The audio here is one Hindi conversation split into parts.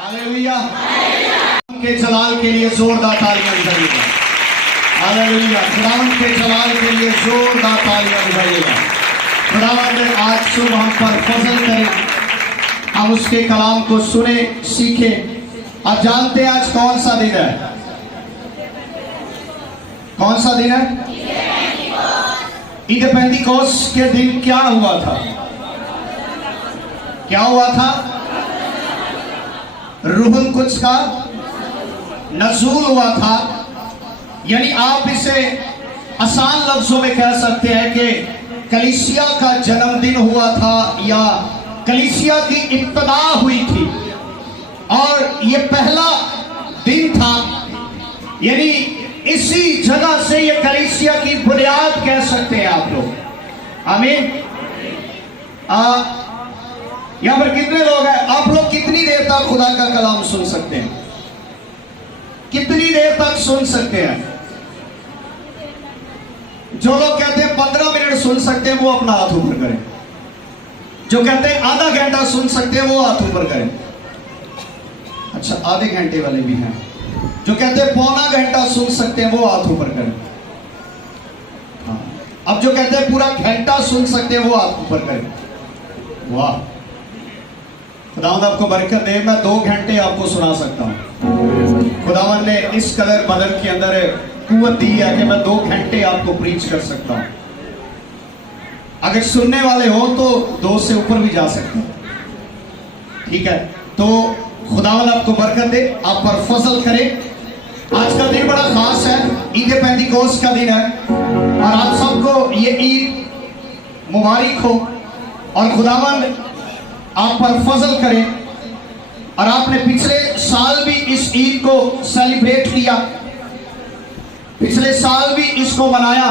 हालेलुया के जलाल के लिए जोरदार तालियां बजाइएगा। हालेलुया, खुदावंद के जलाल के लिए जोरदार तालियां बजाइएगा। खुदावंद आज सुबह हम पर फजल करें, हम उसके कलाम को सुने सीखे। आप जानते हैं आज कौन सा दिन है? कौन सा दिन है? ईद पेंतिकोस्त के दिन क्या हुआ था? क्या हुआ था? रूहुल कुद्स का नज़ूल हुआ था। यानी आप इसे आसान लफ्जों में कह सकते हैं कि कलीसिया का जन्मदिन हुआ था या कलीसिया की इब्तिदा हुई थी और ये पहला दिन था। यानी इसी जगह से ये कलीसिया की बुनियाद कह सकते हैं आप लोग। आमीन। यहां पर कितने लोग हैं? आप लोग कितनी देर तक खुदा का कलाम सुन सकते हैं? कितनी देर तक सुन सकते हैं? जो लोग कहते हैं 15 मिनट सुन सकते हैं वो अपना हाथ ऊपर करें। जो कहते हैं आधा घंटा सुन सकते हैं वो हाथ ऊपर करें। अच्छा, आधे घंटे वाले भी हैं। जो कहते हैं पौना घंटा सुन सकते हैं वो हाथ ऊपर करें। हाँ, अब जो कहते हैं पूरा घंटा सुन सकते हैं वो हाथ ऊपर करें। वाह, खुदावंद आपको बरकत दे। मैं 2 घंटे आपको सुना सकता हूं। खुदावंद ने इस कदर बदन के अंदर कुव्वत दी है कि मैं 2 घंटे आपको प्रीच कर सकता हूं। अगर सुनने वाले हो तो 2 से ऊपर भी जा सकते हैं। ठीक है, तो खुदावंद आपको बरकत दे, आप पर फजल करे। आज का दिन बड़ा खास है, ईद पेंतिकोस्त का दिन है और आप सबको ये ईद मुबारक हो और खुदावंद आप पर फजल करें। और आपने पिछले साल भी इस ईद को सेलिब्रेट किया, पिछले साल भी इसको मनाया,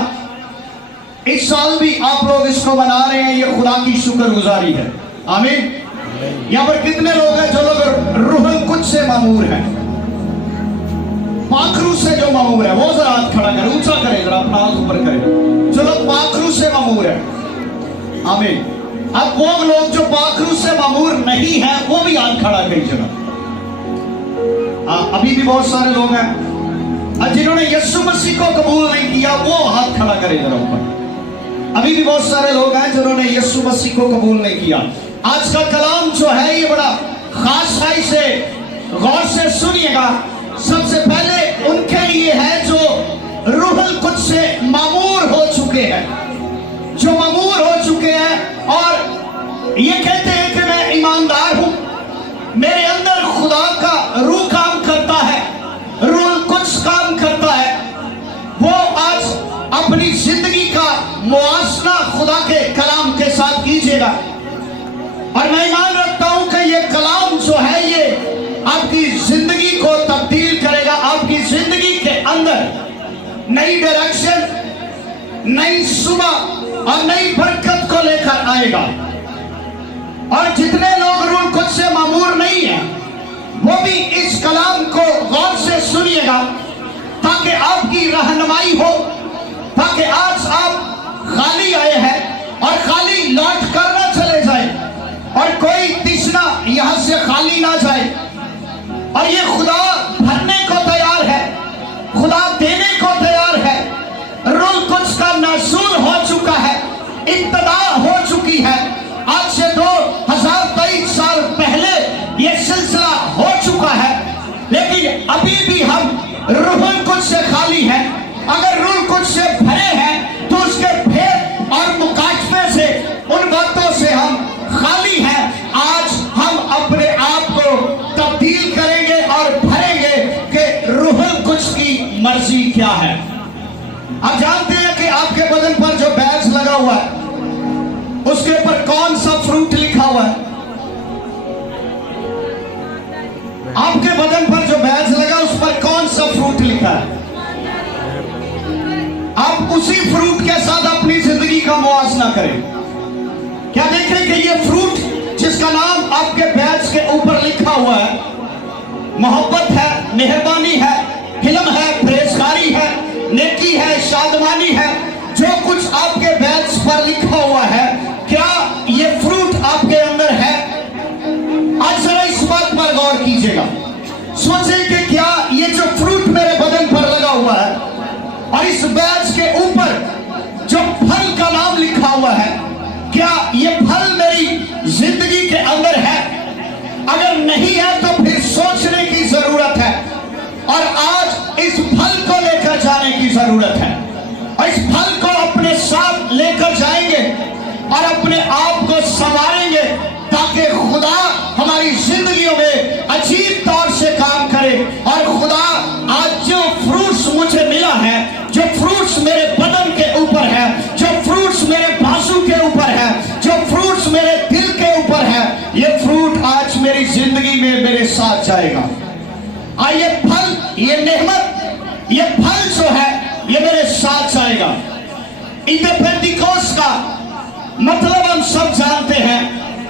इस साल भी आप लोग इसको मना रहे हैं। ये खुदा की शुक्रगुजारी है। आमीन। यहां पर कितने लोग हैं जो लोग रूहुल कुद्स से मामूर हैं? पाखरू से जो मामूर है वो जरा हाथ खड़ा करें, ऊंचा करें, जरा अपना हाथ ऊपर करें। जो लोग पाखरू से मामूर है, आमीन। अब वो लोग जो पाखरू से मामूर नहीं है वो भी हाथ खड़ा करें जरा। अभी भी बहुत सारे लोग हैं जिन्होंने यीशु मसीह को कबूल नहीं किया, वो हाथ खड़ा करें जरा ऊपर। अभी भी बहुत सारे लोग हैं जिन्होंने यीशु मसीह को कबूल नहीं किया। आज का कलाम जो है ये बड़ा खास है, इसे गौर से सुनिएगा। सबसे पहले उनके लिए है जो रूहुल कुद्स से मामूर हो चुके हैं, जो मामूर हो चुके हैं और ये कहते हैं कि मैं ईमानदार हूं, मेरे अंदर खुदा का रूह काम करता है, रूहुल कुद्स काम करता है। वो आज अपनी जिंदगी का मुआसना खुदा के कलाम के साथ कीजिएगा। और मैं ईमान रखता हूं कि ये कलाम जो है ये आपकी जिंदगी को तब्दील करेगा, आपकी जिंदगी के अंदर नई डायरेक्शन, नई सुबह और नई बरकत को लेकर आएगा। और जितने लोग रूहुल कुद्स से मामूर नहीं है वो भी इस कलाम को गौर से सुनिएगा ताकि आपकी रहनुमाई हो, ताकि आज आप खाली आए हैं और खाली लौट कर ना चले जाए और कोई तिश्ना यहां से खाली ना जाए। और ये खुदा भरने को तैयार है, खुदा देने को तैयार है। रूहुल कुद्स का नज़ूल हो चुका है, इब्तिदा हो चुकी है। आज से 2023 साल पहले ये सिलसिला हो चुका है, लेकिन अभी भी हम रूहुल कुद्स से खाली हैं। अगर रूहुल कुद्स से भरे हैं तो उसके आप जानते हैं कि आपके बदन पर जो बैज लगा हुआ है उसके ऊपर कौन सा फ्रूट लिखा हुआ है? आपके बदन पर जो बैज लगा उस पर कौन सा फ्रूट लिखा है? आप उसी फ्रूट के साथ अपनी जिंदगी का मुआवजा करें। क्या देखें कि ये फ्रूट जिसका नाम आपके बैज के ऊपर लिखा हुआ है, मोहब्बत है, मेहरबानी है, हिल्म है, परहेजगारी है, नेकी है, शादमानी है, जो कुछ आपके बैज पर लिखा हुआ है, क्या ये फ्रूट आपके अंदर है? आज जरा इस बात पर गौर कीजिएगा। सोचें कि क्या ये जो फ्रूट मेरे बदन पर लगा हुआ है और इस बैज के ऊपर जो फल का नाम लिखा हुआ है, क्या ये फल मेरी जिंदगी के अंदर है? अगर नहीं है तो फिर सोचने की जरूरत है और आज इस फल को लेकर जाने की जरूरत है और इस फल को अपने साथ लेकर जाएंगे और अपने आप को संवारेंगे ताकि खुदा हमारी जिंदगियों में अजीब तौर से काम करे। और खुदा आज जो फ्रूट्स मुझे मिला है, जो फ्रूट्स मेरे बदन के ऊपर है, जो फ्रूट्स मेरे बाजू के ऊपर है, जो फ्रूट्स मेरे दिल के ऊपर है, ये फ्रूट आज मेरी जिंदगी में मेरे साथ जाएगा। और ये फल, ये नेमत, ये फल जो है ये मेरे साथ जाएगा। ईद पेंटिकोस्ट का मतलब हम सब जानते हैं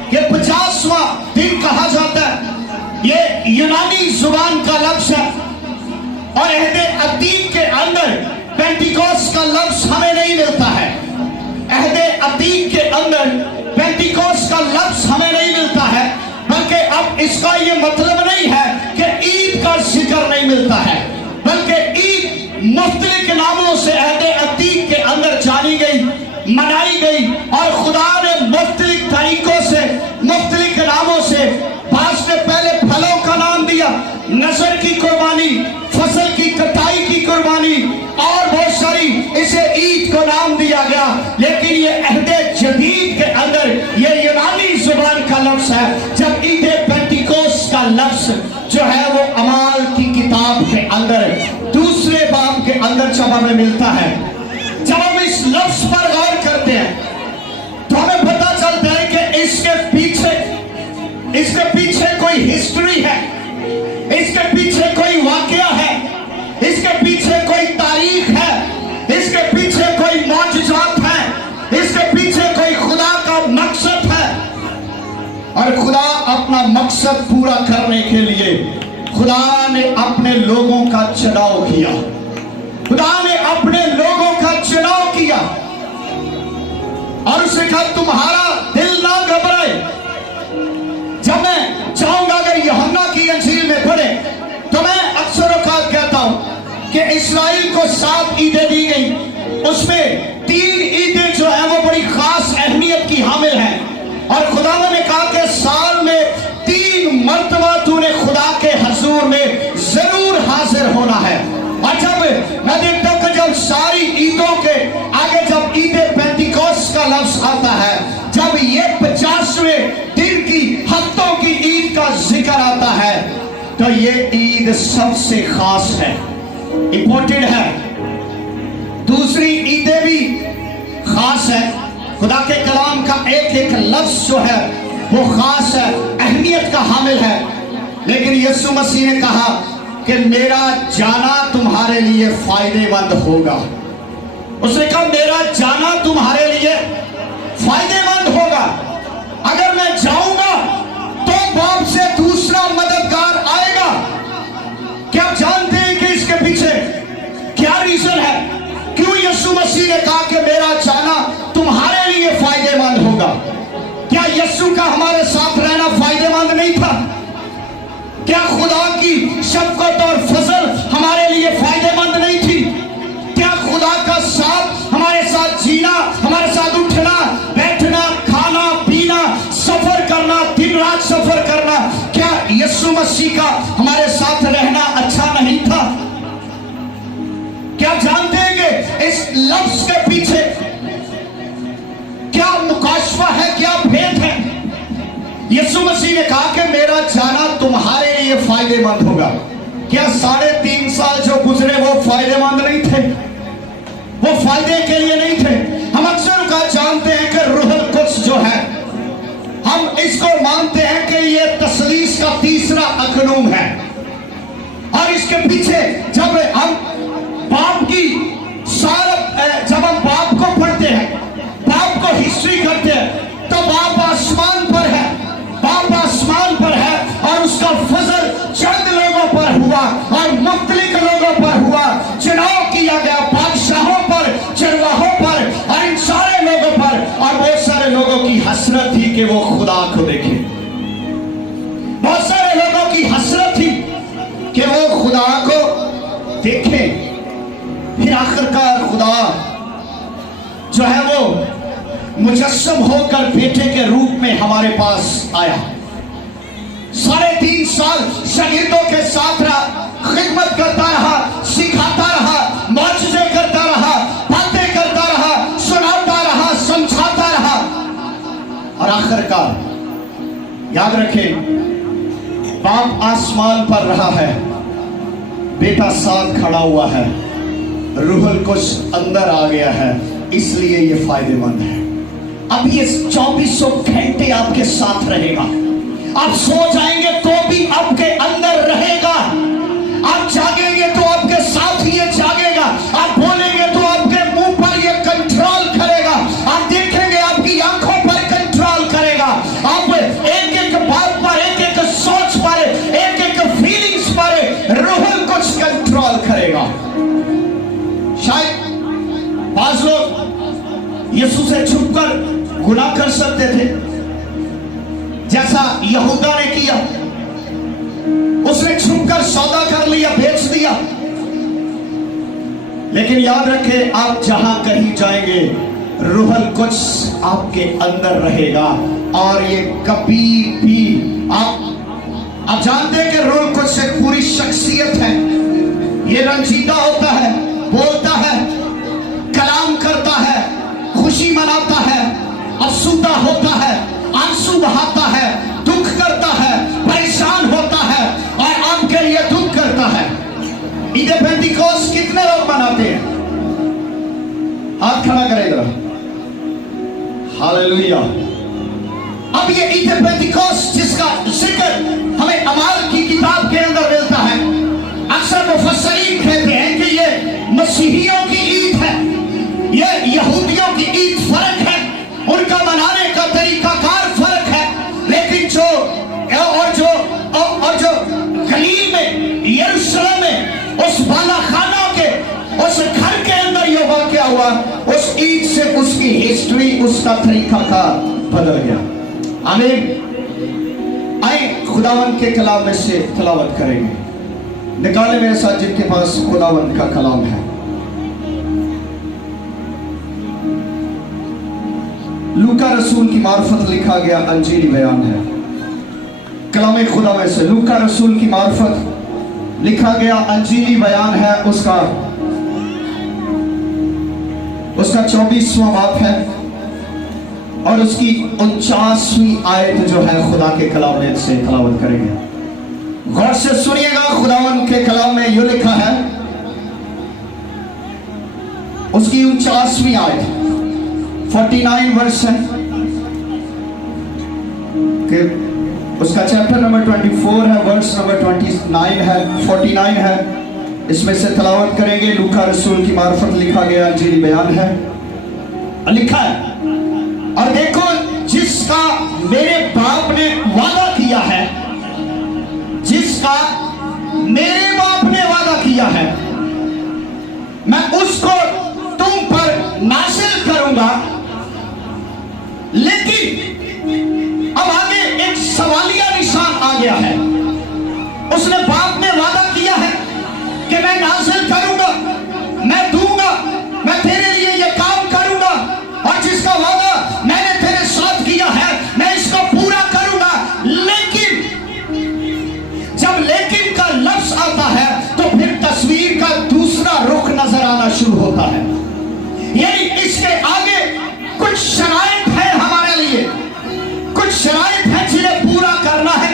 कि 50वां दिन कहा जाता है। ये यूनानी जुबान का लफ्ज है और अहदे अतीक के अंदर पेंटिकोस्ट का लफ्ज हमें नहीं मिलता है। अहदे अतीक के अंदर पेंटिकोस्ट का लफ्ज हमें नहीं मिलता है, बल्कि अब इसका ये मतलब नहीं है कि ईद का जिक्र नहीं मिलता है, बल्कि ईद मुख्तलिफ नामों से अहदे अतीक के अंदर जानी गई, मनाई गई और खुदा ने मुख्तलिफ तरीकों से, मुख्तलिफ नामों से, बास ने पहले फलों का नाम दिया, नजर की कुर्बानी, फसल की कटाई की कुर्बानी और बहुत सारी, इसे ईद को नाम दिया गया। लेकिन ये अहदे जदीद के अंदर ये यूनानी जुबान का लफ्ज है। जब ईद पेंटिकोस्ट का लफ्ज जो है वो अमाल की किताब के अंदर दूसरे बाब के अंदर जब हमें मिलता है, जब हम इस लफ्ज पर गौर करते हैं तो हमें पता चलता है कि इसके पीछे कोई हिस्ट्री है, इसके पीछे कोई वाकया है, इसके पीछे कोई तारीख है, इसके पीछे कोई मौजूदात है, इसके पीछे कोई खुदा का मकसद है। और खुदा अपना मकसद पूरा करने के लिए खुदा ने अपने लोगों का चुनाव किया। खुदा ने अपने लोगों का चुनाव किया और उसे कहा तुम्हारा दिल ना घबराए। जब मैं चाहूंगा अगर यूहन्ना की अंजील में पढ़े तो मैं अक्सर औकात कहता हूं कि इस्राएल को 7 ईदें दी गई, उसमें 3 ईदें जो है वो बड़ी खास अहमियत की हामिल हैं। और खुदा ने कहा कि साल में 3 मर्तबा तूने खुदा के हजूर में जरूर हाजिर होना है। और जब मैं देखता हूं कि जब सारी ईदों के आगे जब ईद पेंटिकोस्ट का लफ्ज आता है, जब ये 50वें दिन की हफ्तों की ईद का जिक्र आता है, तो ये ईद सबसे खास है, इंपॉर्टेंट है। दूसरी ईदें भी खास है, खुदा के कलाम का एक एक लफ्ज जो है वो खास है, अहमियत का हामिल है। लेकिन यीशु मसीह ने कहा कि मेरा जाना तुम्हारे लिए फायदेमंद होगा। उसने कहा मेरा जाना तुम्हारे लिए फायदेमंद होगा। अगर मैं जाऊंगा तो बाप से दूसरा मददगार आएगा। क्या आप जानते हैं कि इसके पीछे क्या रीजन है? क्यों यीशु मसीह ने कहा कि मेरा जाना तुम्हारे लिए फायदेमंद होगा? क्या यीशु का हमारे साथ रहना फायदेमंद नहीं था? क्या खुदा की शफकत और फजल हमारे लिए फायदेमंद नहीं थी? क्या खुदा का साथ, हमारे साथ जीना, हमारे साथ उठना बैठना, खाना पीना, सफर करना, दिन रात सफर करना, क्या यीशु मसीह का हमारे साथ रहना अच्छा नहीं था? क्या जानते हैं कि इस लफ्ज के पीछे क्या मुकाशवा है, क्या भेद है? यीशु मसीह ने कहा कि मेरा जाना तुम्हारे लिए फायदेमंद होगा। क्या 3.5 साल जो गुजरे वो फायदेमंद नहीं थे? वो फायदे के लिए नहीं थे। हम अक्सर का जानते हैं कि रूहुल कुद्स जो है, हम इसको मानते हैं कि ये तस्लीस का तीसरा अकनूम है। और इसके पीछे जब हम बाप की जब हम बाप को पढ़ते हैं, बाप को हिस्ट्री करते हैं, तो बाप आसमान पर है, बाप आसमान पर है और उसका फजल चंद लोगों पर हुआ और मुख्तलिफ लोगों पर हुआ। चुनाव किया गया बादशाहों पर, चरवाहों पर और इन सारे लोगों पर, और बहुत सारे लोगों की हसरत थी कि वो खुदा को देखे। बहुत सारे लोगों की हसरत थी कि वो खुदा को देखें। फिर आखिरकार खुदा जो है वो मुजस्सम होकर बेटे के रूप में हमारे पास आया। 3.5 साल शागिर्दों के साथ रहा, खिदमत करता रहा, सिखाता रहा, मौजज़े करता रहा, बातें करता रहा, सुनाता रहा, समझाता रहा। और आखिरकार याद रखें, बाप आसमान पर रहा है, बेटा साथ खड़ा हुआ है, रूहुल कुद्स अंदर आ गया है, इसलिए ये फायदेमंद है। अब ये 2400 घंटे आपके साथ रहेगा। आप सो जाएंगे तो भी आपके अंदर रहेगा, आप जागेंगे तो आपके साथ ये जागेगा, आप बोलेंगे तो आपके मुंह पर ये कंट्रोल करेगा, आप देखेंगे आपकी आंखों पर कंट्रोल करेगा, आप एक एक बात पर, एक एक सोच पर, एक एक फीलिंग्स पर रूहुल कुद्स कंट्रोल करेगा। शायद बाज़ लोग यीशु से छुपकर गुनाह कर सकते थे, जैसा यहूदा ने किया। उसने छुपकर सौदा कर लिया, बेच दिया। लेकिन याद रखें, आप जहां कहीं जाएंगे, रूहुल कुद्स आपके अंदर रहेगा और ये कभी भी आप जानते हैं कि रूहुल कुद्स एक पूरी शख्सियत है। ये रंजीदा होता है, बोलता है, कलाम करता है, खुशी मनाता है, अफसुदा होता है, आंसू बहाता है, दुख करता है, परेशान होता है और आपके लिए दुख करता है। ईद पेंटिकोस्ट कितने लोग मनाते हैं? हाथ खड़ा करेगा। हालेलुया। अब ये ईद पेंटिकोस्ट जिसका जिक्र हमें अमाल की किताब के अंदर मिलता है, अक्सर मुफस्सिरीन कहते हैं कि ये मसीहियों की ईद है, ये यहूदियों की ईद फर्क है, उनका मनाने का तरीकाकार फर्क है। लेकिन जो गलील में, यरूशलेम में, उस बालाखाना के उस घर के अंदर ये वाक़या हुआ, उस ईद से उसकी हिस्ट्री, उसका तरीकाकार बदल गया। आमीन। आए खुदावंद के कलाम में से तिलावत करेंगे। निकाले मेरे साथ जिनके पास खुदावंद का कलाम है। लूका रसूल की मार्फत लिखा गया अंजीली बयान है। कलाम खुदा में से लूका रसूल की मार्फत लिखा गया अंजीली बयान है। उसका 24वां बाब है और उसकी 49वीं आयत जो है खुदा के कलाम में से तिलावत करेंगे। गौर से सुनिएगा, खुदावन के कलाम में यह लिखा है, उसकी 49वीं आयत 49 वर्स है कि उसका चैप्टर नंबर 24 है, वर्स नंबर 29 है, 49 है। इसमें से तिलावत करेंगे। लूका रसूल की मार्फत लिखा गया अंजीली बयान है। लिखा है, और देखो जिसका मेरे बाप ने वादा किया है, जिसका मेरे बाप ने वादा किया है, मैं उसको तुम पर नाज़िल करूंगा। लेकिन अब आगे एक सवालिया निशान आ गया है। उसने बाप ने वादा किया है कि मैं नाज़िल करूंगा, मैं दूंगा, मैं तेरे लिए ये काम करूंगा, और जिसका वादा मैंने तेरे साथ किया है मैं इसको पूरा करूंगा। लेकिन जब लेकिन का लफ्ज आता है तो फिर तस्वीर का दूसरा रुख नजर आना शुरू होता है। यानी इसके आगे कुछ शराइत है हमारे लिए, कुछ शराइत है जिन्हें पूरा करना है,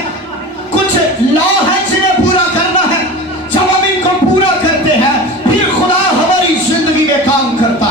कुछ लॉ है जिन्हें पूरा करना है। जब हम इनको पूरा करते हैं फिर खुदा हमारी जिंदगी में काम करता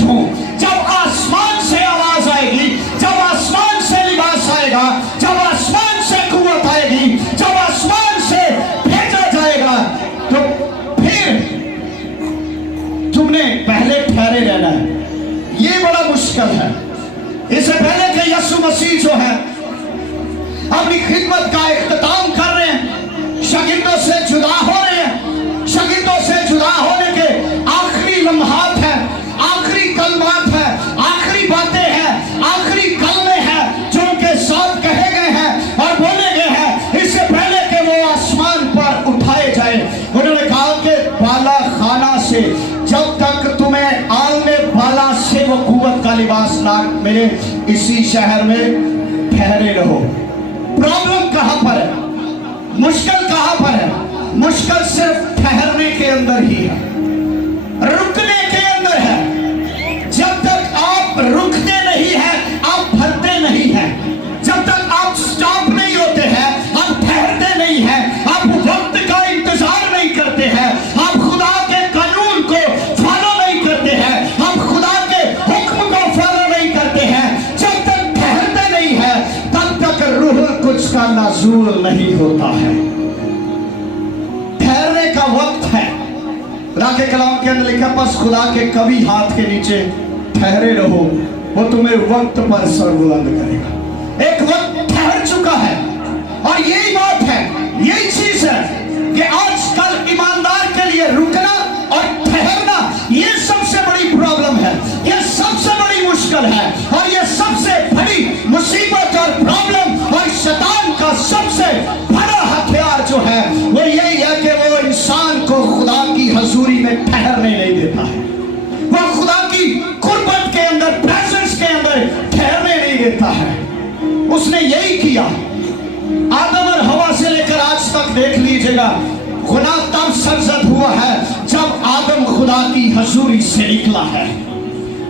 हूं। जब आसमान से आवाज आएगी, जब आसमान से लिबास आएगा, जब आसमान से कुव्वत आएगी, जब आसमान से भेजा जाएगा, तो फिर तुमने पहले ठहरे रहना है। ये बड़ा मुश्किल है। इससे पहले कि यीशु मसीह जो है अपनी खिदमत का इख्तिताम कर रहे हैं, शागिर्दों से जुदा हो रहे हैं, शागिर्दों से जुदा होने के आखिरी लम्हात है, आखिरी कलमात है, आखिरी बातें हैं, आखिरी कलमे हैं जो उनके साथ कहे गए हैं और बोले गए हैं। इससे पहले कि वो आसमान पर उठाए जाए, उन्होंने कहा कि बाला खाना से जब तक तुम्हें आलने बाला से वो कुव्वत का लिबास ना मिले, इसी शहर में ठहरे रहो। प्रॉब्लम कहां पर है? मुश्किल कहां पर है? मुश्किल सिर्फ ठहरने के अंदर ही है, रुकने के अंदर है। जब तक आप रुकते नहीं हैं, आप भरते नहीं हैं। जब तक आप स्टॉप नहीं होते हैं, आप ठहरते नहीं हैं, आप वक्त का इंतजार नहीं करते हैं, आप खुदा के कानून को फॉलो नहीं करते हैं, आप खुदा के हुक्म को फॉलो नहीं करते हैं, जब तक ठहरते नहीं हैं, तब तक रूहुल कुछ का नाज़ुल नहीं होता है। ठहरने का वक्त है। खुदा के कलाम के अंदर लिखा, बस खुदा के कभी हाथ के नीचे ठहरे रहो, वो तुम्हें वक्त पर सर बुलंद करेगा। एक वक्त ठहर चुका है और यही बात है, यही चीज है कि आजकल ईमानदार के लिए रुकना और ठहरना ये सबसे बड़ी प्रॉब्लम है, ये सबसे बड़ी मुश्किल है और ये सबसे बड़ी मुसीबत और प्रॉब्लम और शैतान का सबसे बड़ा हथियार जो है वो यही है कि वो इंसान को खुदा की हजूरी में ठहरने नहीं देता है, वो खुदा की कुर्बत के अंदर, प्रेजेंस के अंदर ठहरने नहीं देता है। उसने यही किया। आदम और हवा से लेकर आज तक देख लीजिएगा, गुनाह तब सरजद हुआ है जब आदम खुदा की हजूरी से निकला है,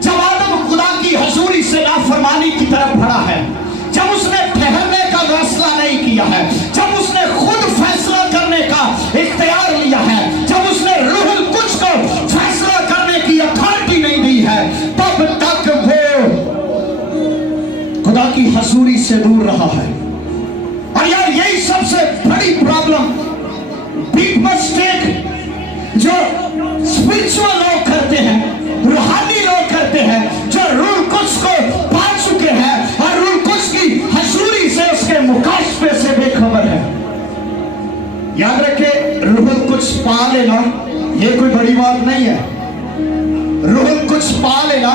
जब आदम खुदा की हजूरी से नाफरमानी की तरफ बढ़ा है, जब उसने ठहरने का फैसला नहीं किया है, जब उसने खुद फैसला करने का इख्तियार लिया है, जब उसने रूहुल कुछ को फैसला करने की अथॉरिटी नहीं दी है, तब तक वो खुदा की हजूरी से दूर रहा है। और यार यही सबसे बड़ी प्रॉब्लम, बिग मिस्टेक जो स्पिरिचुअल लोग करते हैं, रूहानी लोग करते हैं, जो रूल कुछ को पा चुके हैं और रूल कुछ की हजूरी से, उसके मुकाशफे से बेखबर है। याद रखे, रूहुल कुछ पा लेना ये कोई बड़ी बात नहीं है। रूहुल कुछ पा लेना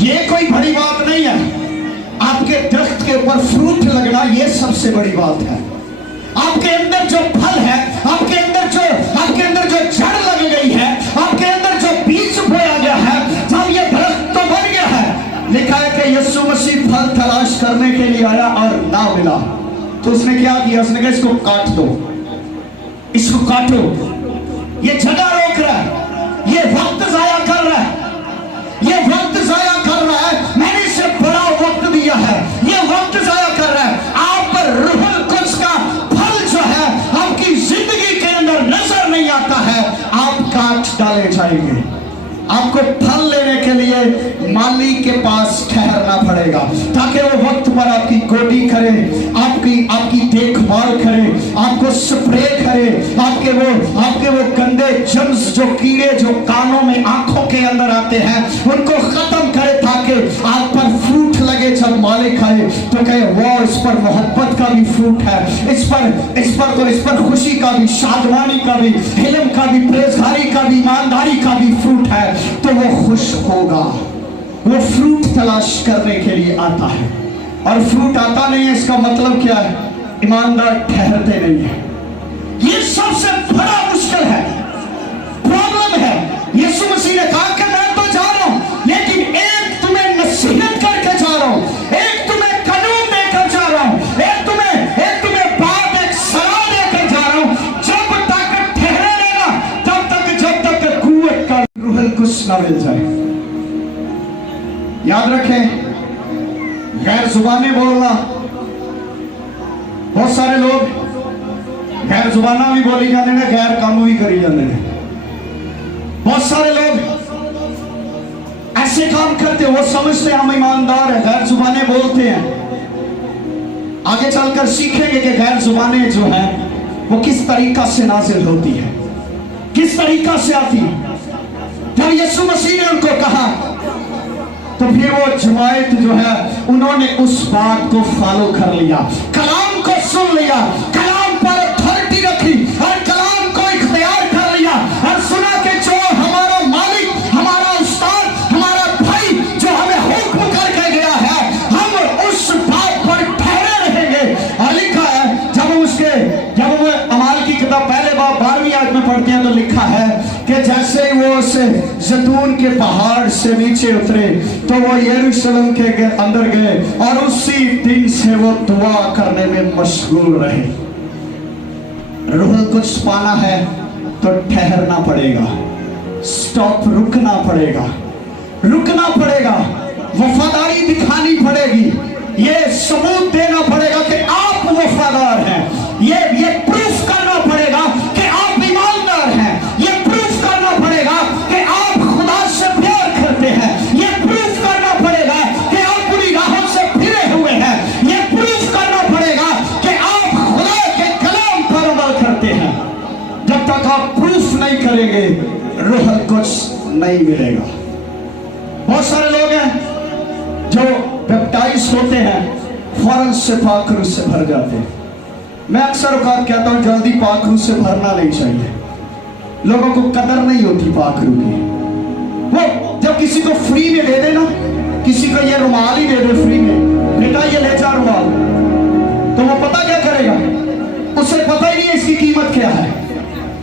ये कोई बड़ी बात नहीं है। आपके दरख्त के ऊपर फ्रूट लगना ये सबसे बड़ी बात है। आपके अंदर जो फल है, आपके अंदर जो जड़ लग गई है, आपके अंदर जो बीज बोया गया है, जब ये दरख्त तो बन गया है। लिखा है कि यीशु मसीह फल तलाश करने के लिए आया और ना मिला, तो उसने क्या किया? उसने कहा इसको काट दो, इसको काटो। ये जगह रोक रहा है, ये वक्त जाया कर रहा है, ये वक्त जाया कर रहा है। मैंने इसे बड़ा वक्त दिया है, ये वक्त जाया कर रहा है। आप पर रूहुल कुछ का फल जो है आपकी जिंदगी के अंदर नजर नहीं आता है, आप काट डाले जाएंगे। आपको फल लेने के लिए माली के पास ठहरना पड़ेगा, ताकि वो वक्त पर आपकी गोडी करे, आपकी देखभाल करे, आपको स्प्रे करे, आपके वो गंदे जर्म्स, जो कीड़े जो कानों में, आंखों के अंदर आते हैं, उनको खत्म करे, ताकि आप पर फ्रूट लगे। जब मालिक आए तो कहे वो इस पर मोहब्बत का भी फ्रूट है, इस पर खुशी का भी, शादमानी का भी, हिलम का भी, प्रेजगारी का भी, ईमानदारी का भी फ्रूट है, तो वो खुश होगा। वो फ्रूट तलाश करने के लिए आता है, और फ्रूट आता नहीं है इसका मतलब क्या है? ईमानदार ठहरते नहीं है। ये सबसे बड़ा मुश्किल है, प्रॉब्लम है। यीशु मसीह ने कहा कि मैं तो जा रहा हूं, लेकिन एक तुम्हें नसीहत करके जा रहा हूं, एक तुम्हें कानून देकर जा रहा हूं, एक तुम्हें बात, एक सलाह देकर जा रहा हूं। जब तक ठहरे रहना, तब तक जब तक कुव्वत का रूहुल कुछ ना मिल जाए। याद रखें, गैर जुबानी बोलना, बहुत सारे लोग गैर जुबाना भी बोली जाने ने, गैर काम भी करी जाने ने। बहुत सारे लोग ऐसे काम करते वो समझते हम ईमानदार है, गैर जुबानें बोलते हैं। आगे चलकर सीखेंगे कि गैर जुबानें जो है वो किस तरीका से नाजिल होती है, किस तरीका से आती है। जब यीशु मसीह ने उनको कहा तो फिर वो जमायत जो है उन्होंने उस बात को फॉलो कर लिया, कलाम को सुन लिया, कलाम पर अथॉरिटी रखी और कलाम को इख्तियार कर लिया और सुना कि जो हमारा मालिक, हमारा उस्ताद, हमारा भाई जो हमें हुक्म करके गया है हम उस बात पर ठहरे रहेंगे। और लिखा है जब वो अमाल की किताब पहले बाब 12वीं आयत में पढ़ते हैं तो लिखा है कि जैसे ही वो उस जैतून के पहाड़ से नीचे उतरे तो वो यरूशलेम के अंदर गए और उसी दिन से वो दुआ करने में मशगूल रहे। रूह कुछ पाना है तो ठहरना पड़ेगा, स्टॉप, रुकना पड़ेगा, रुकना पड़ेगा, वफादारी दिखानी पड़ेगी, ये सबूत देना पड़ेगा कि आप वफादार हैं, ये प्रूफ करना पड़ेगा कि आप ईमानदार हैं, ये प्रूफ करना पड़ेगा कि आप खुदा से प्यार करते हैं, ये प्रूफ करना पड़ेगा कि आप बुरी राहों से फिरे हुए हैं, ये प्रूफ करना पड़ेगा कि आप खुदा के कलाम पर अमल करते हैं। जब तक आप प्रूफ नहीं करेंगे रूह कुछ नहीं मिलेगा। बहुत सारे लोग हैं जो बैप्टाइज होते हैं फौरन से पाक रूह से भर जाते हैं। मैं अक्सर औकात कहता हूं जल्दी पाक रूह से भरना नहीं चाहिए। लोगों को कदर नहीं होती पाक रूह की। वो जब किसी को फ्री में दे देना, किसी को ये रुमाल ही दे दे फ्री में, बेटा ये ले जा रुमाल, तो वो पता क्या करेगा, उसे पता ही नहीं है इसकी कीमत क्या है,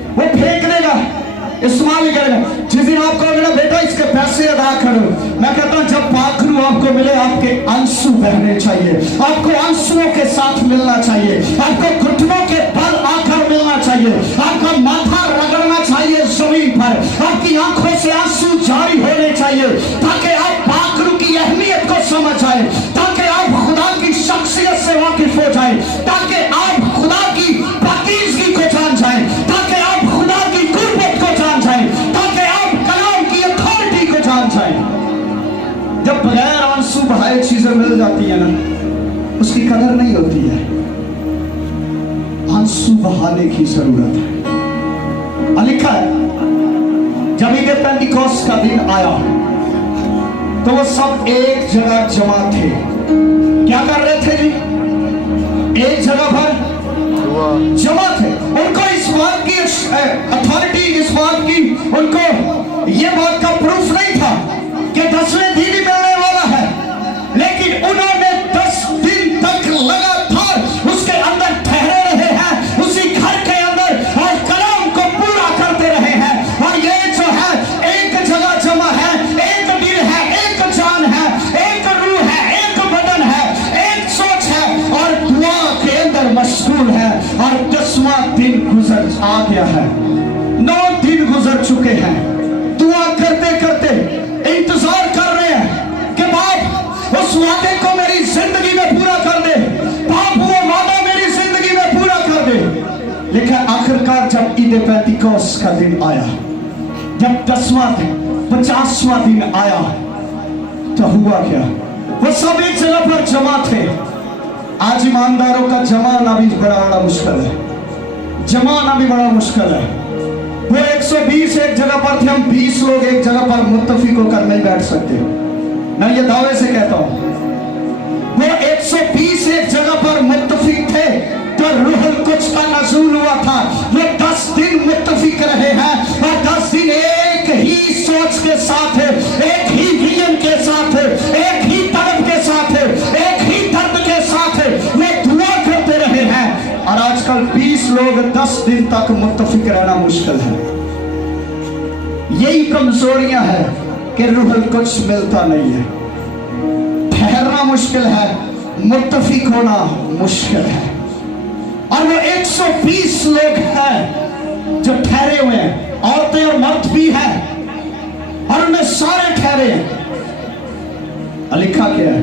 वो फेंक देगा, इस्तेमाल नहीं करेगा। जिस दिन आपको मिला बेटा इसके पैसे अदा करो, मैं कहता हूं जब पाक रूह आपको मिले आपके आंसू बहने चाहिए, आपको आंसुओं के साथ मिलना चाहिए, आपको घुटनों के बल आकर मिलना चाहिए, आपका माथा रगड़ना चाहिए जमीन पर, आपकी आंखों से आंसू जारी होने चाहिए ताकि आप पाक रूह की अहमियत को समझ आए, ताकि आप खुदा की शख्सियत से वाकिफ हो जाए, ताकि आप खुदा की पाकीज़गी को जान जाए, ताकि आप खुदा की कुर्बत को जान जाए, ताकि आप कलाम की अथॉरिटी को जान जाए। जब बगैर आंसू बहाए चीजें मिल जाती है ना, उसकी कदर नहीं होती है। आंसू बहाने की जरूरत है। लिखा है जब ईद पेंटिकॉस्ट का दिन आया तो वो सब एक जगह जमा थे। क्या कर रहे थे जी? एक जगह पर जमा थे। उनको इस बात की अथॉरिटी, इस बात की उनको ये बात का प्रूफ नहीं था कि 10वें दिन ही मिलने वाला है, लेकिन उन्होंने 10 दिन तक लगातार उसके अंदर ठहरे रहे हैं, उसी घर के अंदर, और कलाम को पूरा करते रहे हैं। और ये जो है एक जगह जमा है, एक दिल है, एक जान है, एक रूह है, एक बदन है, एक सोच है और दुआ के अंदर मशगूल है। और 10वां दिन गुजर आ गया है, 9 दिन गुजर चुके हैं, दुआ करते करते इंतजार कर रहे हैं कि बाप उस वादे को मेरी जिंदगी में पूरा कर दे, बाप वो वादा मेरी जिंदगी में पूरा कर दे। लेकिन आखिरकार जब ईद पेंटिकॉस्ट का दिन आया, जब 10वां दिन 50वां दिन आया तो हुआ क्या? वो सब एक जगह पर जमा थे। आज ईमानदारों का जमा आना भी बड़ा मुश्किल है, जमा आना भी बड़ा मुश्किल है। वो 120 एक जगह पर थे, हम 20 लोग एक जगह पर मुत्तफिक होकर नहीं बैठ सकते। मैं ये दावे से कहता हूं वो 120 एक जगह पर मुत्तफिक थे तो रूहुल कुद्स का नज़ूल हुआ था। वो 10 दिन मुत्तफिक रहे हैं और 10 दिन एक ही सोच के साथ, एक ही विजन के साथ, एक ही तड़प के साथ, एक ही दर्द के साथ वो दुआ करते रहे हैं। और आजकल 20 लोग 10 दिन तक मुत्तफिक रहना मुश्किल है। यही कमजोरियां हैं कि रूहुल कुद्स मिलता नहीं है, ठहरना मुश्किल है, मुत्तफिक होना मुश्किल है। और वो 120 लोग हैं जो ठहरे हुए हैं, औरतें और मर्द भी हैं और उनमें सारे ठहरे हैं। लिखा क्या है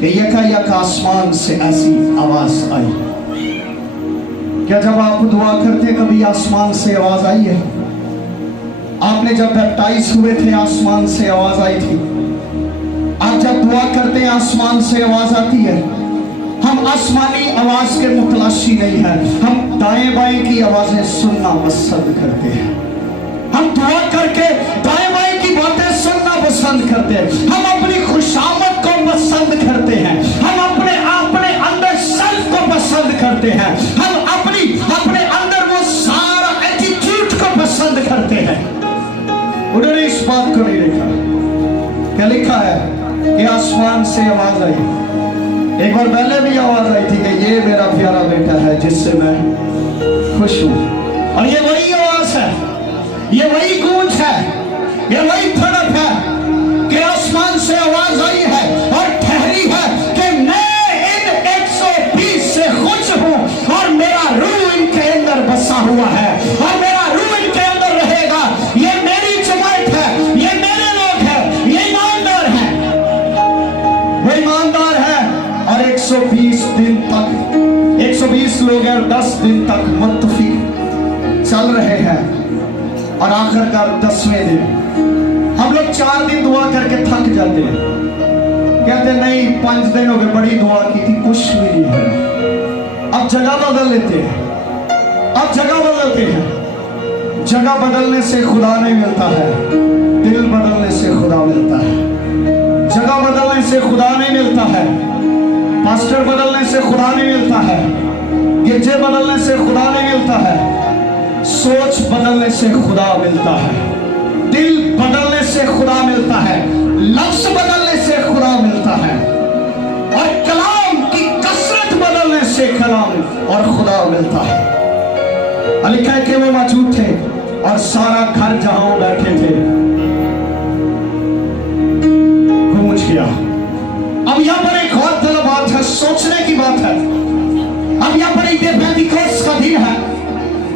कि यका आसमान से ऐसी आवाज आई। क्या जब आप दुआ करते कभी आसमान से आवाज आई है? आपने जब बैप्टाइज हुए थे आसमान से आवाज आई थी। आप जब दुआ करते हैं आसमान से आवाज आती है। हम आसमानी आवाज के मुतलाशी नहीं है, हम दाएं बाएं की आवाजें सुनना पसंद करते हैं। हम दुआ करके दाएं बाएं की बातें सुनना पसंद करते हैं। हम अपनी खुशामद को पसंद करते हैं। हम अपने अंदर सेल्फ को पसंद करते हैं। हम अपने अंदर वो सारा एटीट्यूड को पसंद करते हैं। उन्होंने इस बात को नहीं लिखा। क्या लिखा है कि आसमान से आवाज आई। एक बार पहले भी आवाज आई थी कि ये मेरा प्यारा बेटा है जिससे मैं खुश हूं। और ये वही आवाज है, ये वही गूंज है, ये वही धड़क है कि आसमान से आवाज आई है और ठहरी है कि मैं इन 120 से खुश हूं और मेरा रूह इनके अंदर बसा हुआ है और मेरा रूह इनके अंदर रहेगा। ये मेरी जमात है, ये मेरे लोग हैं, ये ईमानदार हैं, वो ईमानदार है। और 120 दिन तक 120 लोग हैं और 10 दिन तक मुत्तफिक चल रहे हैं। और आखिरकार 10वें दिन हम लोग 4 दिन दुआ करके थक जाते हैं, कहते नहीं 5 दिन हो गए, बड़ी दुआ की थी, कुछ भी नहीं है। अब जगह बदल लेते हैं, अब जगह बदलते हैं। जगह बदलने से खुदा नहीं मिलता है, दिल बदलने से खुदा मिलता है। जगह बदलने से खुदा नहीं मिलता है, पास्टर बदलने से खुदा नहीं मिलता है, गिरजे बदलने से खुदा नहीं मिलता है, सोच बदलने से खुदा मिलता है, दिल बदलने से खुदा मिलता है, लफ्ज बदलने से खुदा मिलता है, और कलाम की कसरत बदलने से कलाम और खुदा मिलता है। लिखा है कि वो मौजूद थे और सारा घर जहां बैठे थे गूंज गया। अब यहां पर एक और दिल बात है, सोचने की बात है। अब यहां पर एक पेंटिकोस्ट का दिन है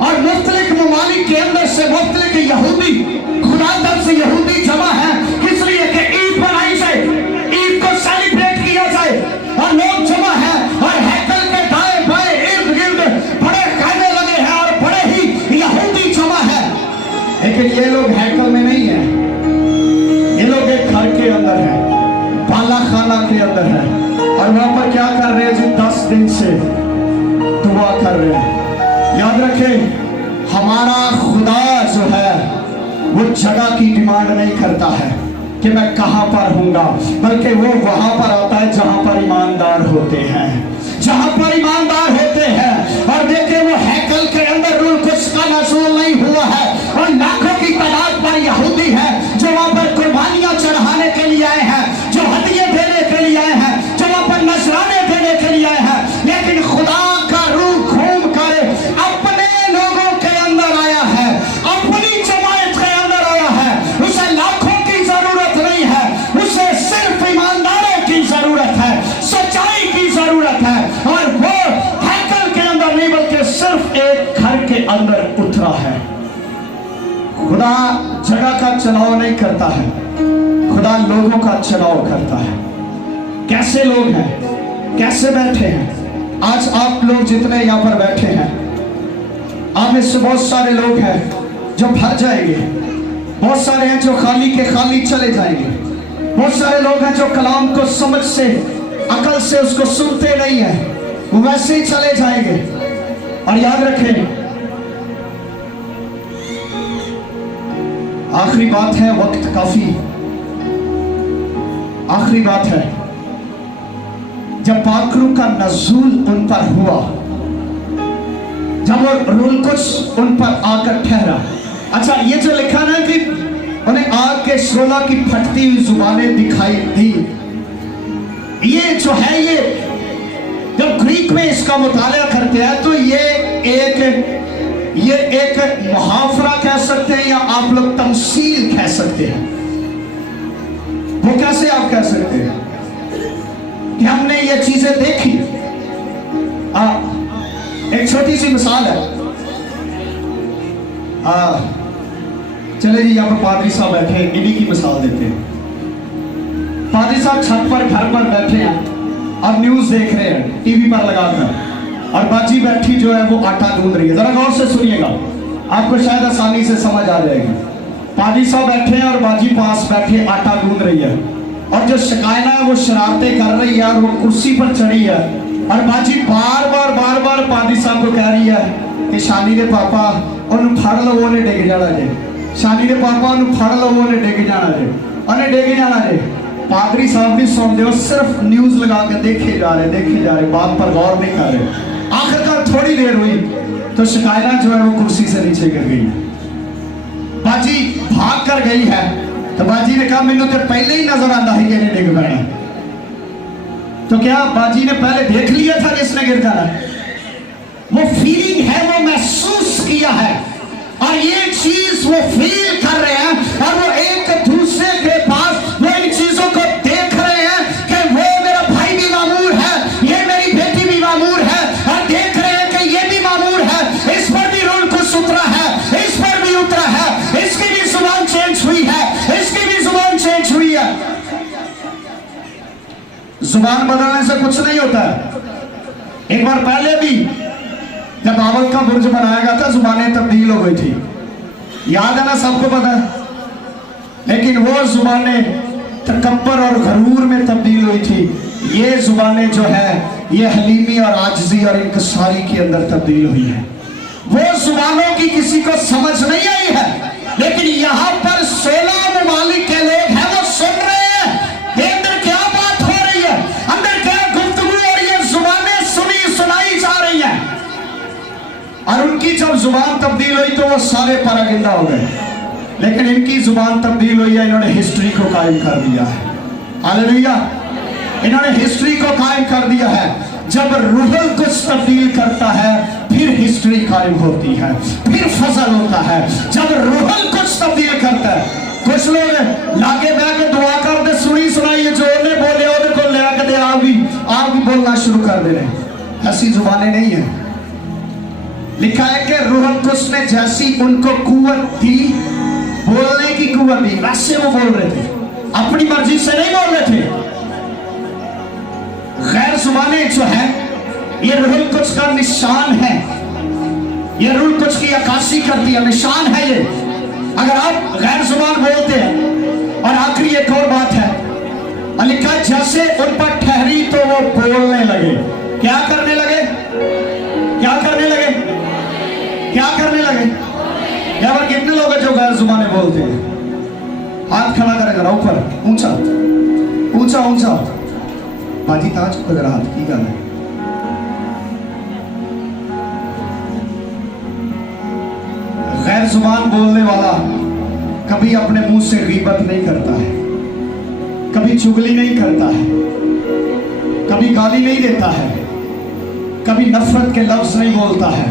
और मुख्तलिफ ममालिक के अंदर से मुख्तलिफ यहूदी, खुदा तरफ से यहूदी जमा है, इसलिए कि ईद मनाई जाए, ईद को सेलिब्रेट किया जाए और लोग जमा है और हैकल के दाएं बाएं इर्द गिर्द बड़े कहने लगे हैं और बड़े ही यहूदी जमा है। लेकिन ये लोग हैकल में नहीं है, ये लोग एक घर के अंदर है, बाला खाना के अंदर है और वहां पर क्या कर रहे हैं जी? 10 दिन से दुआ कर रहे हैं। याद रखें, हमारा खुदा जो है वो जगह की डिमांड नहीं करता है कि मैं कहां पर हूंगा, बल्कि वो वहां पर आता है जहां पर ईमानदार होते हैं, जहां पर ईमानदार होते हैं। और देखिए वो हैकल के अंदर रूह कुछ का नज़ूल नहीं हुआ है और लाखों की तादाद पर यहूदी है जो वहां पर कुर्बानियां चढ़ाने के लिए आए हैं, जो हदिये देने के लिए आए हैं, जो वहां पर नजराने देने के लिए आए हैं। लेकिन खुदा का रूह घूम कर अपने लोगों के अंदर आया है, अपनी जमात के अंदर आया है। उसे लाखों की जरूरत नहीं है, उसे सिर्फ ईमानदारों की जरूरत है, सच्चाई की जरूरत है। और वो हैकल के अंदर नहीं बल्कि सिर्फ एक घर के अंदर उतरा है। खुदा जगह का चुनाव नहीं करता है, खुदा लोगों का चुनाव करता है। कैसे लोग हैं, कैसे बैठे हैं। आज आप लोग जितने यहाँ पर बैठे हैं, आप में से बहुत सारे लोग हैं जो भर जाएंगे, बहुत सारे हैं जो खाली के खाली चले जाएंगे, बहुत सारे लोग हैं जो कलाम को समझ से, अकल से उसको सुनते नहीं है, वो वैसे ही चले जाएंगे। और याद रखें, आखिरी बात है, वक्त काफी आखिरी बात है। जब पाक रूह का नज़ूल उन पर हुआ, जब वो रूह कुछ उन पर आकर ठहरा। अच्छा, ये जो लिखा ना कि उन्हें आग के शोला की फटती हुई जुबानें दिखाई दी, ये जो है, ये जब ग्रीक में इसका मुताला करते हैं तो ये एक मुहावरा कह सकते हैं या आप लोग तमसील कह सकते हैं। वो कैसे आप कह सकते हैं कि हमने ये चीजें देखी। एक छोटी सी मिसाल है। चले जी, यहाँ पर पादरी साहब बैठे हैं, इन्हीं की मिसाल देते हैं। पादरी साहब छत पर घर पर बैठे हैं और न्यूज देख रहे हैं टीवी पर लगाकर, और बाजी बैठी जो है वो आटा गूंद रही है। जरा गौर से सुनिएगा, आपको शायद आसानी से समझ आ जाएगी। पाजी साहब बैठे हैं और बाजी पास बैठे आटा गूंद रही है, और जो शिकायना है वो शरारतें कर रही है और वो कुर्सी पर चढ़ी है, और बाजी बार बार पाजी साहब को कह रही है कि शानी दे पापा उन्हें फड़ लो, उन्हें डिग जाना जे, शानी दे पापा उन्हें फड़ लो, उन्हें डिग जाना जे, उन्हें डिग जाना जे। पादरी साहब भी सुनते हो, सिर्फ न्यूज लगा के देखे जा रहे, बात पर गौर नहीं कर रहे। आखिरकार थोड़ी देर हुई तो शिकायना जो है वो कुर्सी से नीचे गिर गई है। बाजी भाग कर गई है तो बाजी ने कहा मैंने तो पहले ही नजर आता है कि इन्हें डिग पैना। तो क्या बाजी ने पहले देख लिया था जिसने गिर जाना? वो फीलिंग है, वो महसूस किया है, और ये चीज वो फील कर रहे हैं, और वो एक दूसरे के पास वो इन चीजों को देख रहे हैं कि वो मेरा भाई भी मामूर है, ये मेरी बेटी भी मामूर है, और देख रहे हैं कि ये भी मामूर है, इस पर भी रोल कुछ उतरा है, इस पर भी उतरा है, इसकी भी जुबान चेंज हुई है, इसकी भी जुबान चेंज हुई है। जुबान बदलने से कुछ नहीं होता है। एक बार पहले भी जब बाबर का बुर्ज बनाया गया था, जुबानें तब्दील हो गई थी, याद है ना, सबको पता है। लेकिन वो जुबानें तकब्बर और गरूर में तब्दील हुई थी, ये जुबानें जो है ये हलीमी और आजिज़ी और इंकसारी के अंदर तब्दील हुई है। वो जुबानों की किसी को समझ नहीं आई है, लेकिन यहां पर 16 ममालिक के लोग हैं, वो सुन रहे हैं कि अंदर क्या बात हो रही है, अंदर क्या गुफ्तगू, और ये जुबानें सुनाई जा रही हैं। और उनकी जब जुबान तब्दील हुई तो वो सारे परागिंदा हो गए, लेकिन इनकी जुबान तब्दील हुई है, इन्होंने हिस्ट्री को कायम कर दिया है। हालेलुया, इन्होंने हिस्ट्री को कायम कर दिया है। जब रूहुल कुछ तब्दील करता है फिर हिस्ट्री कायम होती है, फिर फजल होता है। जब रूहुल कुछ तब्दील करता है, कुछ लोग लागे बैठ के दुआ करते, सुनी सुनाई जो ने बोले ओदे को ले आके आप भी बोलना शुरू कर दे रहे। ऐसी जुबानें नहीं है। लिखा है कि रूहुल कुछ ने जैसी उनको कुव्वत दी, बोलने की कुव्वत दी, वैसे वो बोल रहे थे, अपनी मर्जी से नहीं बोल रहे थे। गैर जुबानें जो है ये रूहुल कुछ का निशान है, ये रूहुल कुछ की अक्कासी करती है, निशान है ये। अगर आप गैर जुबान बोलते हैं, और आखिरी एक और बात है, लिखा जैसे उन पर ठहरी तो वो बोलने लगे। क्या करने लगे? क्या करने लगे? क्या करने लगे? यहाँ पर कितने लोग हैं जो गैर जुबानें बोलते हैं? हाथ खड़ा करेगा ऊपर, ऊंचा ऊंचा ऊंचा। बाजी ताज को अगर हाथ की गल है, गैर जुबान बोलने वाला कभी अपने मुंह से गीबत नहीं करता है, कभी चुगली नहीं करता है, कभी गाली नहीं देता है, कभी नफरत के लफ्ज नहीं बोलता है।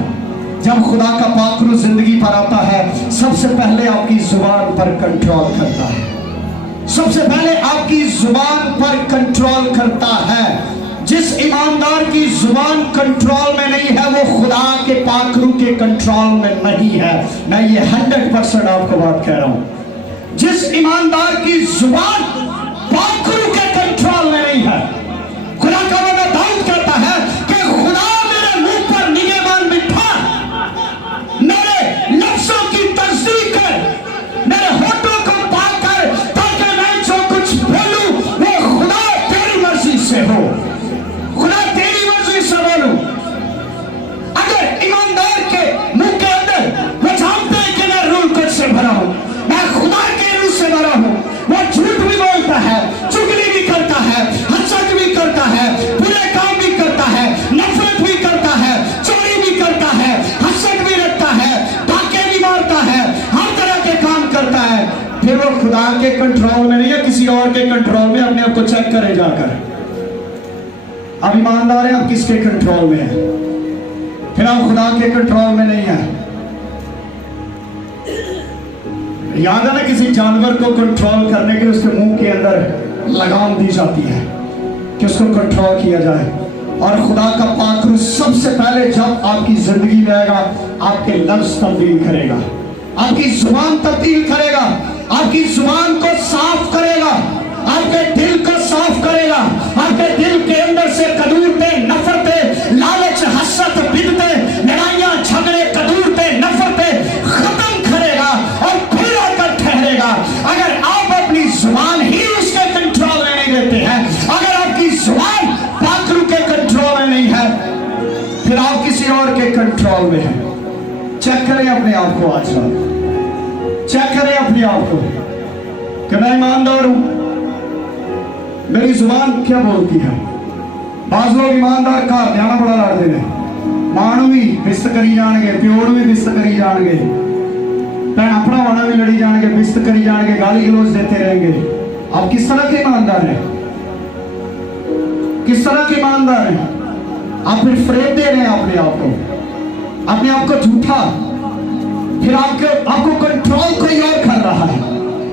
जब खुदा का पाकरू जिंदगी पर आता है, सबसे पहले आपकी जुबान पर कंट्रोल करता है, सबसे पहले आपकी जुबान पर कंट्रोल करता है। जिस ईमानदार की जुबान कंट्रोल में नहीं है, वो खुदा के पाकरू के कंट्रोल में नहीं है। मैं ये 100% आपको बात कह रहा हूं। जिस ईमानदार की जुबान पाकरू के कंट्रोल में नहीं है, खुदा का बंदा दाऊद कहता है कि खुदा मेरे मुंह पर निगहबान बिठा, मेरे लफ्जों की तस्दीक कर, मेरे होठों को पाक कर, ताकि मैं जो कुछ बोलूं वो खुदा तेरी मर्जी से हो, खुदा तेरी मर्जी से बोलूं। अगर ईमानदार के मुंह के अंदर वो जानते हैं कि मैं रूह कुछ से भरा हूं, मैं खुदा के रूह से भरा हूं, वो झूठ भी बोलता है, चुगली भी करता है, हसद भी करता है, बुरे काम भी करता है, नफरत भी करता है, चोरी भी करता है, हसद भी रखता है, डाके भी मारता है, हर तरह के काम करता है, फिर वो खुदा के कंट्रोल में नहीं है, किसी और के कंट्रोल में। अपने आप को चेक करें जाकर, अब ईमानदार है, आप किसके कंट्रोल में है? फिर आप खुदा के कंट्रोल में नहीं है। याद है ना, किसी जानवर को कंट्रोल करने के लिए उसके मुंह के अंदर लगाम दी जाती है कि उसको कंट्रोल किया जाए। और खुदा का पाकरू सबसे पहले जब आपकी जिंदगी में आएगा, आपके लफ्ज तब्दील करेगा, आपकी जुबान तब्दील करेगा, आपकी जुबान को साफ करेगा, आपके दिल को साफ करेगा, आपके दिल के अंदर से कदूरतें, नफरतें, लालच, हसद, बिदतें, लड़ाइयां, झगड़े, कदूरतें, नफरतें खत्म करेगा, और फिर आकर ठहरेगा। कंट्रोल में है। चेक करें अपने आप को आज रात, चेक करें अपने आप को कि मैं ईमानदार हूं, मेरी जुबान क्या बोलती है। बाज लोग ईमानदार का ध्यान बड़ा लड़ते हैं, मां नूं भी बिस्त करी जाएंगे, प्यो नूं भी बिस्त करी जाएंगे, भैन भरावां भी लड़ी जाएंगे, बिस्त करी जाएंगे, गाली गलौज देते रहेंगे। आप किस तरह के ईमानदार हैं? किस तरह के ईमानदार हैं? आप फिर फ्रेम दे रहे हैं अपने आप को झूठा, फिर आपको कंट्रोल कोई और कर रहा है,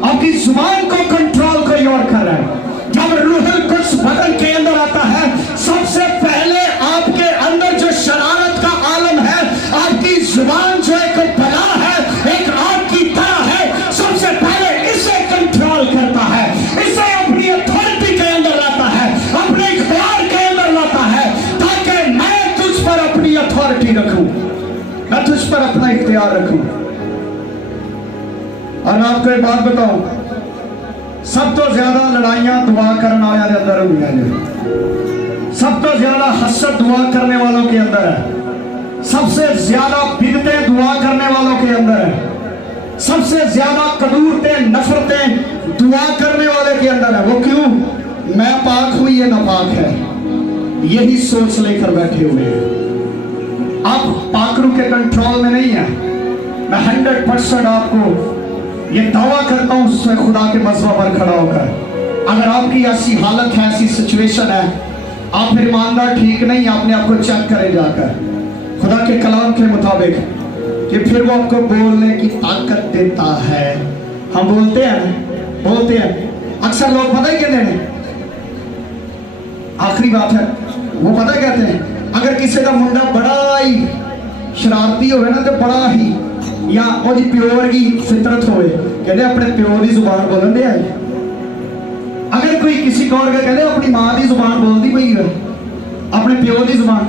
आपकी जुबान को कंट्रोल कोई और कर रहा है। जब रूहुल कुद्स बदन के अंदर आता है, सबसे पहले आपके अंदर जो शरारत का आलम है, आपकी जुबान जो एक बला है, एक आग की तरह है, सबसे पहले इसे कंट्रोल करता है, इसे अपनी अथॉरिटी के अंदर लाता है, अपने इख्तियार के अंदर लाता है, ताकि मैं तुझ पर अपनी अथॉरिटी रखूं, मैं तुझ पर अपना इख्तियार रखूं। और मैं आपको एक बात बताऊं, सब तो ज्यादा लड़ाइयां दुआ करने वाले के अंदर हुई हैं, सब तो ज्यादा हसद दुआ करने वालों के अंदर है, सबसे ज्यादा बिदतें दुआ करने वालों के अंदर है, सबसे ज्यादा कदूरतें नफरतें दुआ करने वाले के अंदर है। वो क्यों? मैं पाक हूं, ये नापाक है, यही सोच लेकर बैठे हुए हैं। आप पाकरू के कंट्रोल में नहीं है। मैं 100% आपको ये दावा करता हूं उसमें खुदा के मज़हब पर खड़ा होकर, अगर आपकी ऐसी हालत है, ऐसी सिचुएशन है, आप फिर ईमानदार ठीक नहीं, आपने आपको चेक करें जाकर खुदा के कलाम के मुताबिक कि फिर वो आपको बोलने की ताकत देता है। हम बोलते हैं अक्सर लोग पता ही कहते हैं, आखिरी बात है, वो पता कहते हैं, अगर किसी का मुंडा बड़ा ही शरारती हो ना, तो बड़ा ही या ਉਹਦੀ ਪਿਓ ਵਰਗੀ ਫਿਤਰਤ ਹੋਵੇ, कहते अपने प्यो की जुबान बोलन दे है। अगर कोई किसी को और कहते अपनी माँ की जुबान बोलती पई है, अपने प्यो की जुबान,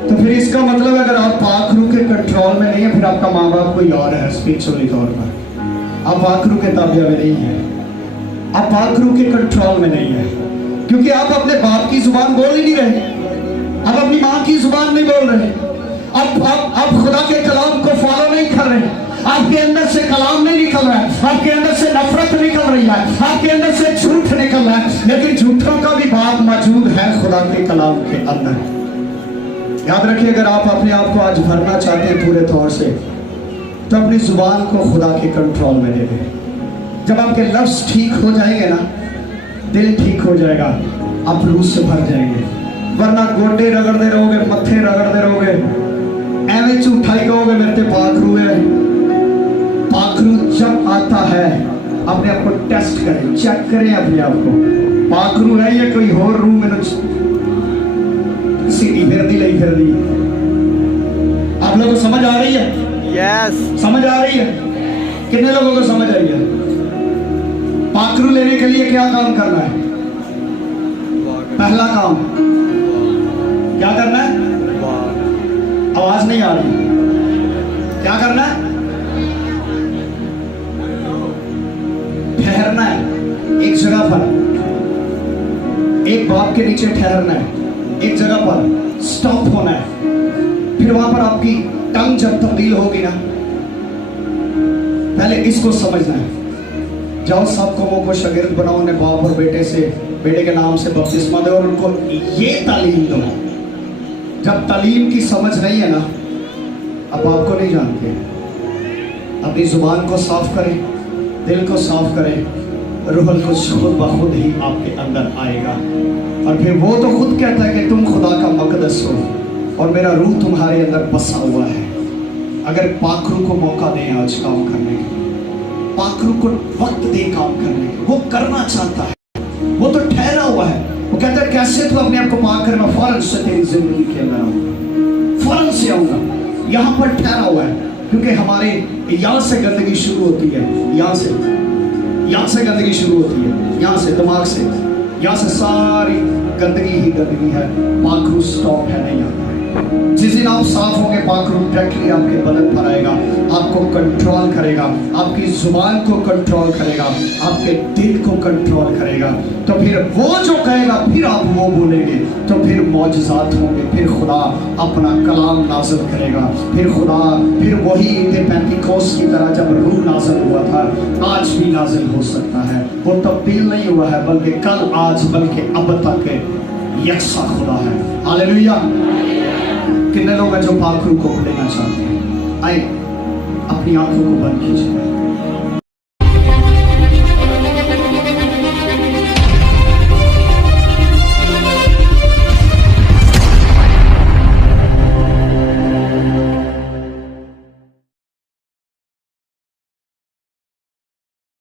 तो फिर इसका मतलब अगर आप पाक रूह के कंट्रोल में नहीं है, फिर आपका माँ बाप कोई और है स्पिरिचुअली तौर पर, आप पाक रूह के ताबिया में नहीं है, आप पाक रूह के कंट्रोल में नहीं है, क्योंकि आप अपने बाप की जुबान बोल ही नहीं रहे, आप अपनी माँ की जुबान नहीं बोल रहे, आप खुदा के कलाम को फॉलो नहीं कर रहे, आपके अंदर से कलाम नहीं निकल रहा है, आपके अंदर से नफरत निकल रही है, आपके अंदर से झूठ निकल रहा है, लेकिन झूठों का भी बाप मौजूद है खुदा के कलाम के अंदर। याद रखिए, अगर आप अपने आप को आज भरना चाहते हैं पूरे तौर से, तो अपनी जुबान को खुदा के कंट्रोल में ले लें। जब आपके लफ्ज ठीक हो जाएंगे ना, दिल ठीक हो जाएगा, आप रूह से भर जाएंगे। वरना गोडे रगड़ते रहोगे, मत्थे रगड़ते रहोगे, एवं झूठा ही कहोगे मेरे ते पाखरू है। पाखरू जब आता है, अपने आप को टेस्ट करें, चेक करें अपने आप को, पाखरू है या कोई होर रूह में सीधी फिरदी लई फिरदी। आप लोगों को समझ आ रही है? यस, समझ आ रही है? कितने लोगों को समझ आई है? पाखरू लेने के लिए क्या काम करना है? पहला काम क्या करना है? आवाज नहीं आ रही, क्या करना है? ठहरना है एक जगह पर, एक बाप के नीचे ठहरना है, एक जगह पर स्टॉप होना है। फिर वहां पर आपकी टंग जब तब्दील होगी ना, पहले इसको समझना है। जाओ सब कौमों को शागिर्द बनाओ, उन्हें बाप और बेटे के नाम से बपतिस्मा दो और उनको ये तालीम दो। जब तालीम की समझ नहीं है ना, अब आपको नहीं जानते। अपनी जुबान को साफ करें, दिल को साफ करें, रूहुल कुद्स खुद ब खुद ही आपके अंदर आएगा। और फिर वो तो खुद कहता है कि तुम खुदा का मकदस हो और मेरा रूह तुम्हारे अंदर बसा हुआ है। अगर पाखरू को मौका दें आज काम करने के, पाखरू को वक्त दे काम करने के, वो करना चाहता है, वो तो ठहरा हुआ है। वो कहता है कैसे तू अपने आप को पाक करना, फौरन से तेरी जिंदगी के अंदर आऊंगा, फौरन से आऊंगा। यहाँ पर ठहरा हुआ है, क्योंकि हमारे यहाँ से गंदगी शुरू होती है, यहाँ से गंदगी शुरू होती है, यहाँ से दिमाग से, यहाँ से सारी गंदगी ही गंदगी है। पाखरू स्टॉप है, नहीं आता है। जिस दिन आप साफ होंगे पाक रूह डायरेक्टली आपके बदन पर आएगा, आपको कंट्रोल करेगा, आपकी जुबान को कंट्रोल करेगा, आपके दिल को कंट्रोल करेगा। तो फिर वो जो कहेगा फिर आप वो बोलेंगे, तो फिर मौजज़ात होंगे, फिर खुदा अपना कलाम नाज़िल करेगा, फिर खुदा फिर वही पेंटिकोस की तरह जब रूह नाज़िल हुआ था आज भी नाज़िल हो सकता है। वो तब्दील नहीं हुआ है, बल्कि कल आज बल्कि अब तक यकसा खुदा है। हालेलुया। कितने लोग हैं जो पाक रूह को लेना चाहते हैं? आए अपनी आंखों को बंद कीजिए।